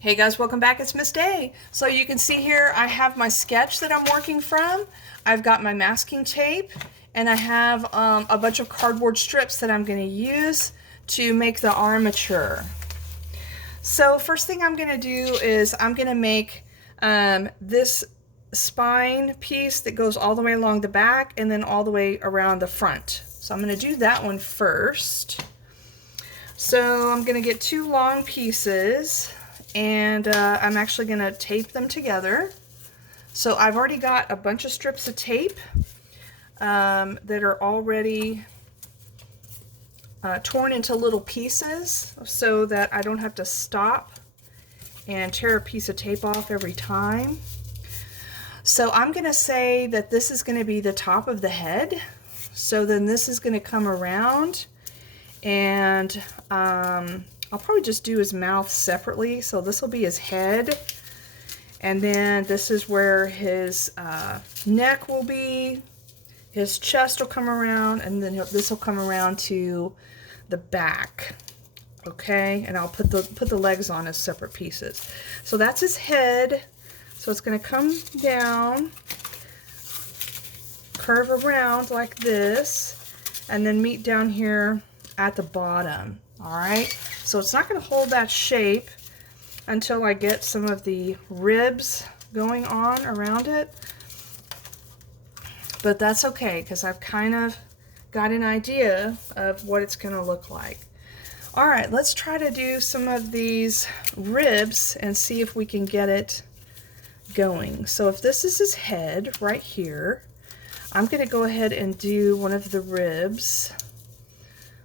Hey guys, welcome back. It's Miss Day. So you can see here I have my sketch that I'm working from. I've got my masking tape and I have a bunch of cardboard strips that I'm going to use to make the armature. So first thing I'm going to do is I'm going to make this spine piece that goes all the way along the back and then all the way around the front. So I'm going to do that one first. So I'm going to get two long pieces and I'm actually going to tape them together. So I've already got a bunch of strips of tape that are already torn into little pieces so that I don't have to stop and tear a piece of tape off every time. So I'm going to say that this is going to be the top of the head. So then this is going to come around and I'll probably just do his mouth separately. So this will be his head. And then this is where his neck will be. His chest will come around. And then this will come around to the back. Okay. And I'll put the legs on as separate pieces. So that's his head. So it's going to come down, curve around like this, and then meet down here at the bottom. All right. So it's not going to hold that shape until I get some of the ribs going on around it. But that's okay because I've kind of got an idea of what it's going to look like. All right, let's try to do some of these ribs and see if we can get it going. So if this is his head right here, I'm going to go ahead and do one of the ribs.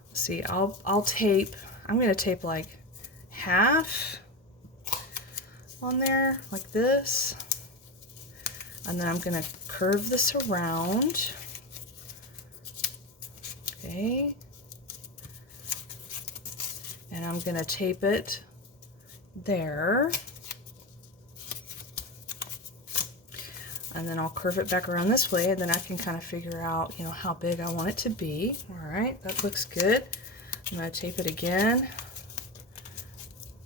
Let's see, I'll tape. I'm going to tape like half on there like this, and then I'm going to curve this around. Okay, and I'm going to tape it there, and then I'll curve it back around this way, and then I can kind of figure out, how big I want it to be. All right, that looks good. I'm going to tape it again.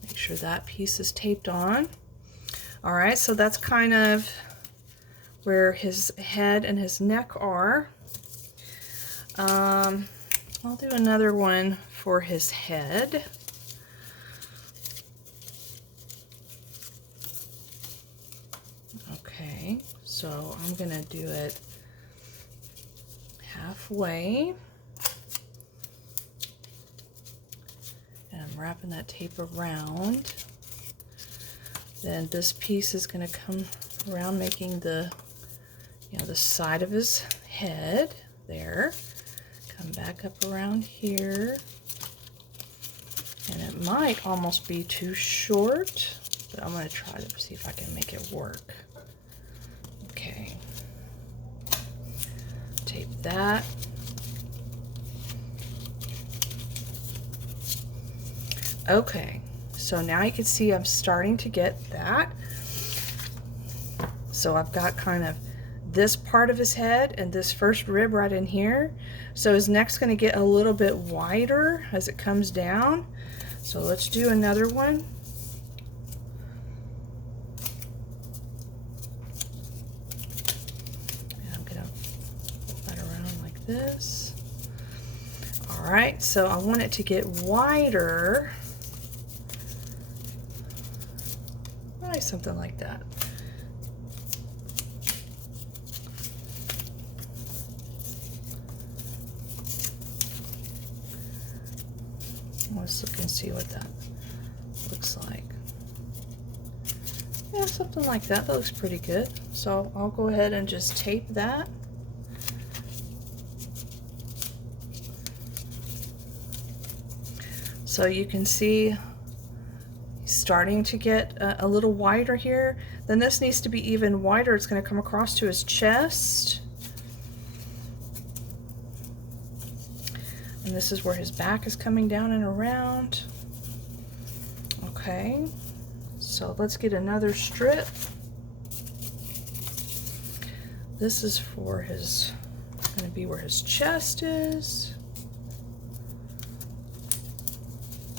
Make sure that piece is taped on. All right, so that's kind of where his head and his neck are. I'll do another one for his head. Okay, so I'm going to do it halfway. And I'm wrapping that tape around. Then this piece is going to come around, making the side of his head there. Come back up around here. And it might almost be too short, but I'm going to try to see if I can make it work. Okay. Tape that. Okay, so now you can see I'm starting to get that. So I've got kind of this part of his head and this first rib right in here. So his neck's going to get a little bit wider as it comes down. So let's do another one. And I'm going to pull that around like this. All right, so I want it to get wider. Probably something like that. Let's look and see what that looks like. Yeah, something like that. That looks pretty good. So I'll go ahead and just tape that. So you can see he's starting to get a little wider here. Then this needs to be even wider. It's going to come across to his chest. And this is where his back is coming down and around. Okay, so let's get another strip. This is for his, going to be where his chest is.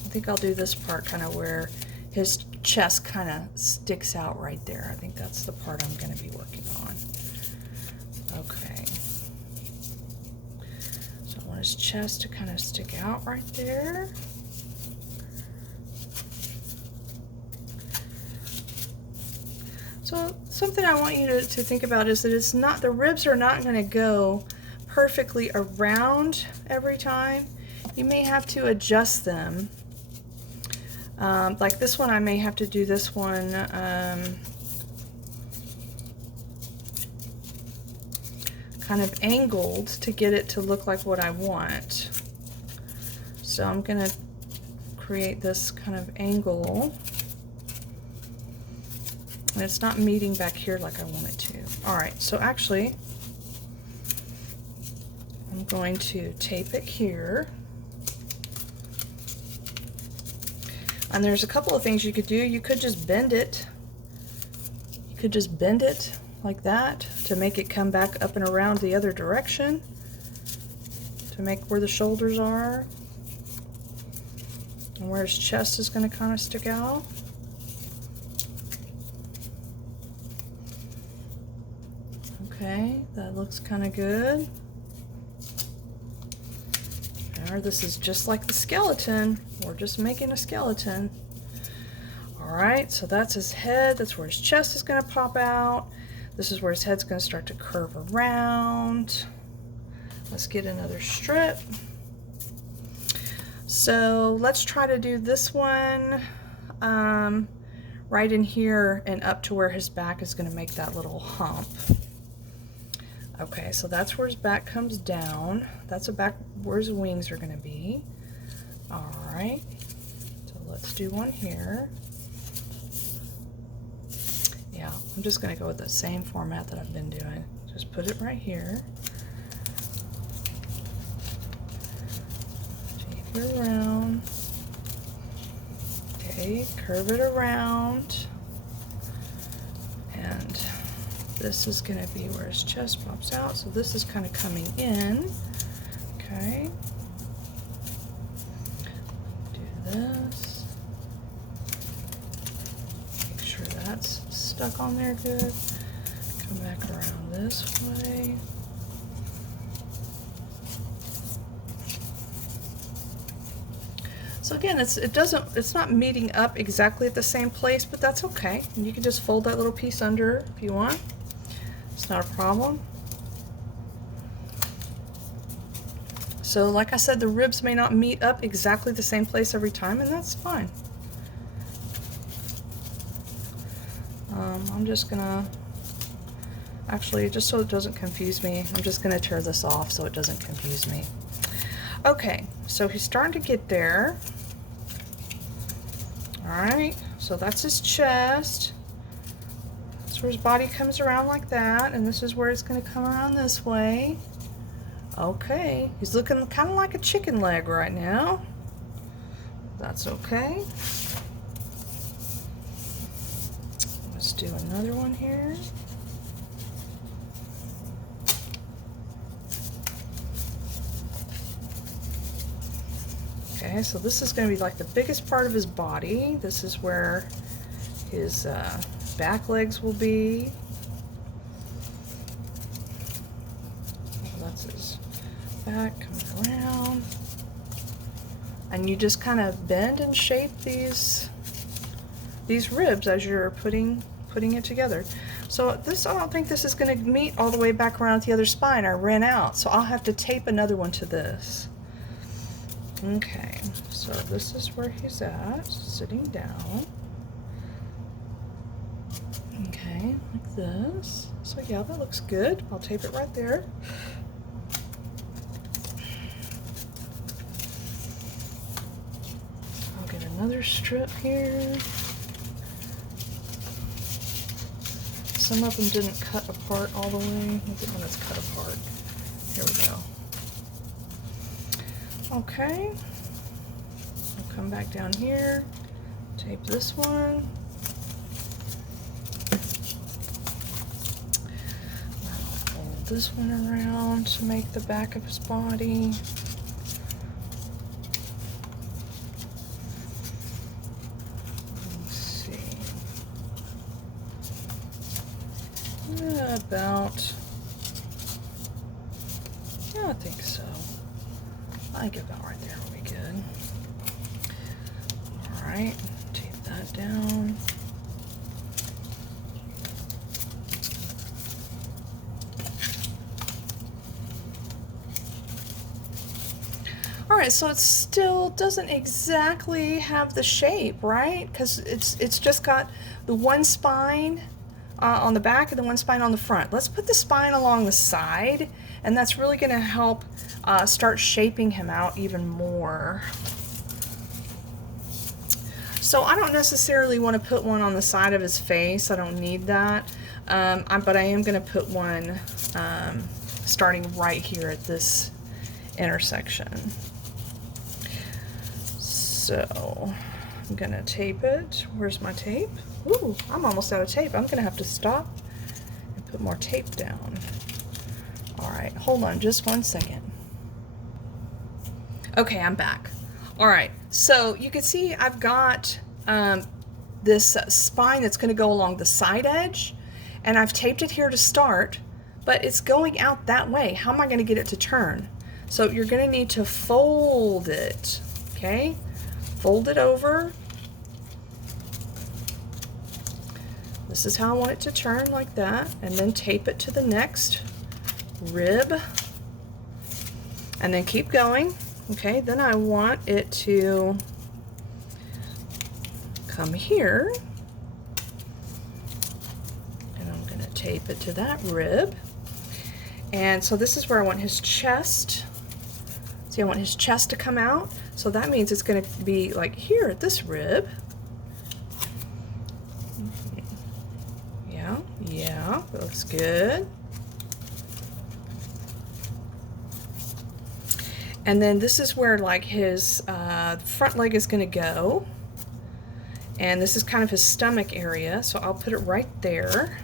I think I'll do this part kind of where his chest kind of sticks out right there. I think that's the part I'm going to be working on. Okay. So I want his chest to kind of stick out right there. So something I want you to think about is that it's not, the ribs are not going to go perfectly around every time. You may have to adjust them. Like this one, I may have to do this one kind of angled to get it to look like what I want. So I'm going to create this kind of angle. And it's not meeting back here like I want it to. All right, so actually, I'm going to tape it here. And there's a couple of things you could do. You could just bend it. You could just bend it like that to make it come back up and around the other direction, to make where the shoulders are and where his chest is going to kind of stick out. Okay, that looks kind of good. Or this is just like the skeleton. We're just making a skeleton. All right, so that's his head. That's where his chest is going to pop out. This is where his head's going to start to curve around. Let's get another strip. So let's try to do this one right in here and up to where his back is going to make that little hump. Okay, so that's where his back comes down. That's the back where his wings are going to be. All right, so let's do one here. Yeah, I'm just going to go with the same format that I've been doing. Just put it right here. Take it around. Okay, curve it around. And this is going to be where his chest pops out. So this is kind of coming in. Okay. Do this. Make sure that's stuck on there good. Come back around this way. So again, it's not meeting up exactly at the same place, but that's okay. And you can just fold that little piece under if you want. It's not a problem. So like I said, the ribs may not meet up exactly the same place every time, and that's fine. I'm just gonna, actually, just so it doesn't confuse me, I'm just gonna tear this off so it doesn't confuse me. Okay, so he's starting to get there. All right, so that's his chest. That's where his body comes around like that, and this is where it's going to come around this way. Okay, he's looking kind of like a chicken leg right now. That's okay. Let's do another one here. Okay, so this is going to be like the biggest part of his body. This is where his back legs will be. That's his back coming around. And you just kind of bend and shape these ribs as you're putting it together. So this, I don't think this is going to meet all the way back around the other spine. I ran out, so I'll have to tape another one to this. Okay, so this is where he's at, sitting down. Okay, like this. So yeah, that looks good. I'll tape it right there. I'll get another strip here. Some of them didn't cut apart all the way. Look at when it's cut apart. Here we go. Okay, I'll come back down here, tape this one. I'll fold this one around to make the back of his body. about, yeah, I think so. I think about right there will be good. All right, tape that down. All right, so it still doesn't exactly have the shape, right? Because it's just got the one spine on the back and the one spine on the front. Let's put the spine along the side, and that's really going to help start shaping him out even more. So I don't necessarily want to put one on the side of his face. I don't need that, but I am going to put one starting right here at this intersection. So I'm gonna tape it. Where's my tape? Ooh, I'm almost out of tape. I'm gonna have to stop and put more tape down. All right, hold on just 1 second. Okay, I'm back. All right, so you can see I've got this spine that's gonna go along the side edge, and I've taped it here to start, but it's going out that way. How am I gonna get it to turn? So you're gonna need to fold it, okay? Fold it over. This is how I want it to turn, like that, and then tape it to the next rib, and then keep going. Okay, then I want it to come here, and I'm going to tape it to that rib. And so this is where I want his chest. See, I want his chest to come out. So that means it's going to be like here at this rib. Yeah, that looks good. And then this is where like his front leg is going to go. And this is kind of his stomach area, so I'll put it right there.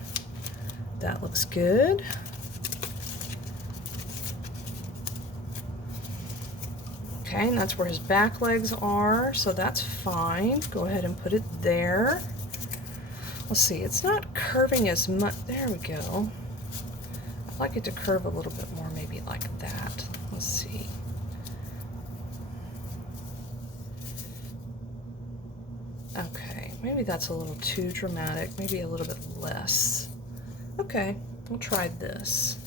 That looks good. Okay, and that's where his back legs are, so that's fine. Go ahead and put it there. Let's see, it's not curving as much. There we go. I'd like it to curve a little bit more, maybe like that. Let's see. Okay, maybe that's a little too dramatic. Maybe a little bit less. Okay, we'll try this.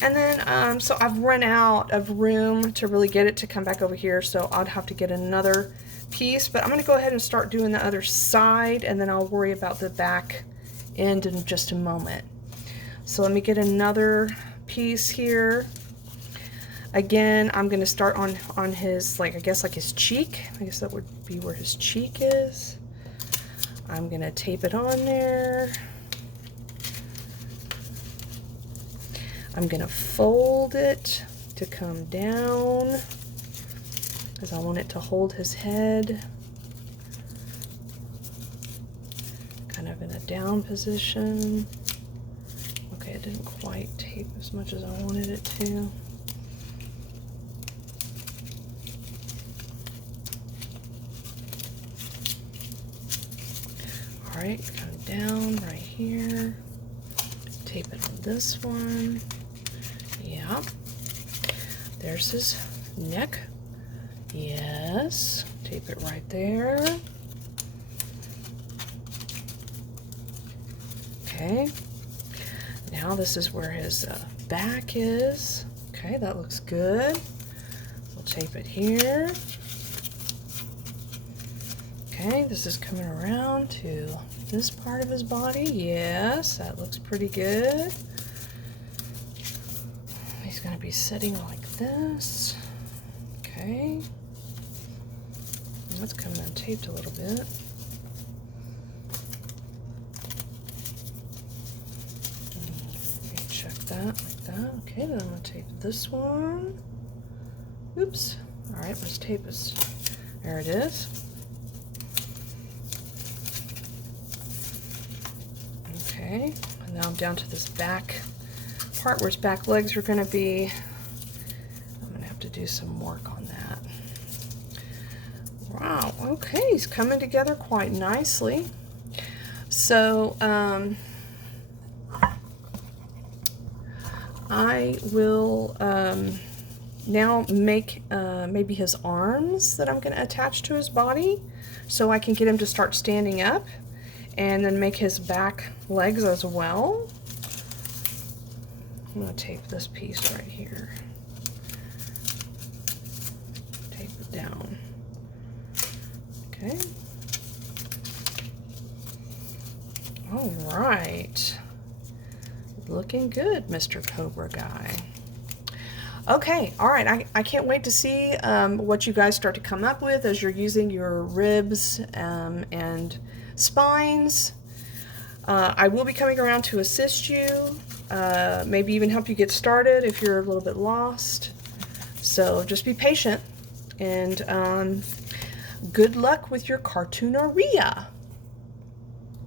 And then, so I've run out of room to really get it to come back over here, so I'll have to get another piece, but I'm going to go ahead and start doing the other side, and then I'll worry about the back end in just a moment. So let me get another piece here. Again, I'm going to start on his, like, I guess like his cheek. I guess that would be where his cheek is. I'm going to tape it on there. I'm going to fold it to come down because I want it to hold his head kind of in a down position. Okay, it didn't quite tape as much as I wanted it to. All right, come down right here. Tape it on this one. Yep. There's his neck. Yes. Tape it right there. Okay. Now this is where his back is. Okay, that looks good. We'll tape it here. Okay, this is coming around to this part of his body. Yes, that looks pretty good. He's going to be sitting like this. Okay. That's coming untaped a little bit. Check that like that. Okay, then I'm going to tape this one. Oops. All right, let's tape this. There it is. Okay, and now I'm down to this back part where his back legs are going to be. I'm going to have to do some work on that. Wow, okay, he's coming together quite nicely. So I will now make maybe his arms that I'm going to attach to his body so I can get him to start standing up, and then make his back legs as well. I'm going to tape this piece right here. Tape it down. Okay. All right. Looking good, Mr. Cobra Guy. Okay, all right, I can't wait to see what you guys start to come up with as you're using your ribs and spines. I will be coming around to assist you, maybe even help you get started if you're a little bit lost. So just be patient, and good luck with your cartooneria.